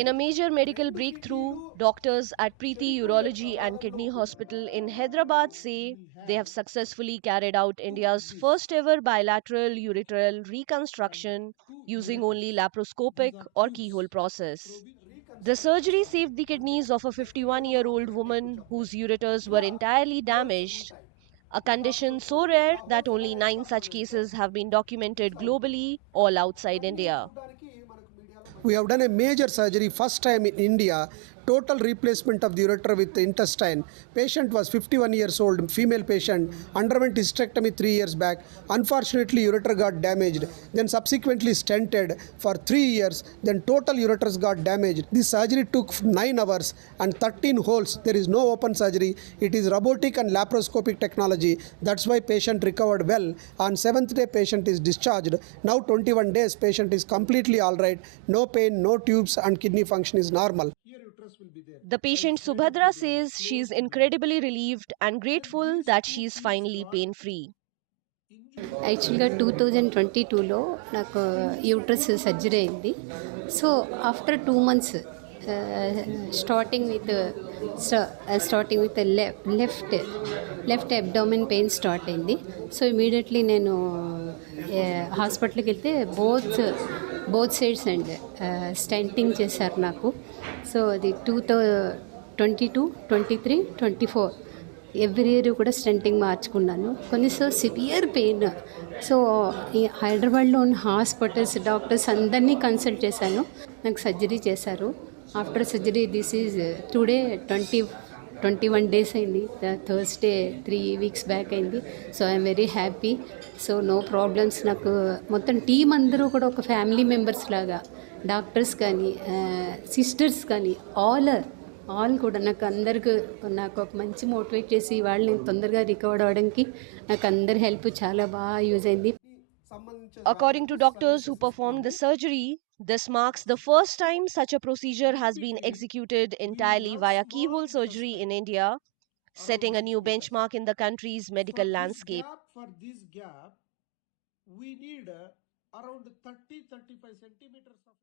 In a major medical breakthrough, doctors at Preeti Urology and Kidney Hospital in Hyderabad say they have successfully carried out India's first ever bilateral ureteral reconstruction using only laparoscopic or keyhole process. The surgery saved the kidneys of a 51-year-old woman whose ureters were entirely damaged, a condition so rare that only 9 such cases have been documented globally, all outside India. We have done a major surgery first time in India. Total replacement of the ureter with the intestine. Patient was 51 years old, female patient, underwent hysterectomy 3 years back. Unfortunately, ureter got damaged, then subsequently stented for 3 years, then total ureters got damaged. This surgery took 9 hours and 13 holes. There is no open surgery. It is robotic and laparoscopic technology. That's why patient recovered well. On 7th day, patient is discharged. Now 21 days, patient is completely all right. No pain, no tubes, and kidney function is normal. The patient Subhadra says she is incredibly relieved and grateful that she is finally pain free. యాక్చువల్గా 2022లో నాకు uterus surgery అయింది. So after 2 months starting with left abdomen pain start అయింది. So immediately నేను హాస్పిటల్కి వెళ్తే both sides and stenting చేశారు నాకు. So అది 2022, 23, 24 ఎవ్రీ ఇయర్ కూడా స్టెంటింగ్ మార్చుకున్నాను. కొన్నిసార్లు సివియర్ పెయిన్. సో ఈ హైదరాబాద్లో ఉన్న హాస్పిటల్స్ డాక్టర్స్ అందరినీ కన్సల్ట్ చేశాను. నాకు సర్జరీ చేశారు. After surgery this is today 21 days అయింది. థర్స్డే 3 weeks బ్యాక్ అయింది. So I'm very happy. So no problems. నాకు మొత్తం టీం అందరూ కూడా ఒక ఫ్యామిలీ మెంబర్స్ లాగా, డాక్టర్స్ కానీ సిస్టర్స్ కానీ ఆల్ కూడా నాకు ఒక మంచి మోటివేట్ చేసి వాళ్ళని తొందరగా రికవర్ అవ్వడానికి నాకు అందరి హెల్ప్ చాలా బాగా యూజ్ అయింది. According to doctors who performed the surgery, this marks the first time such a procedure has been executed entirely via keyhole surgery in India, setting a new benchmark in the country's medical landscape. For this gap, we need around 30-35 centimeters of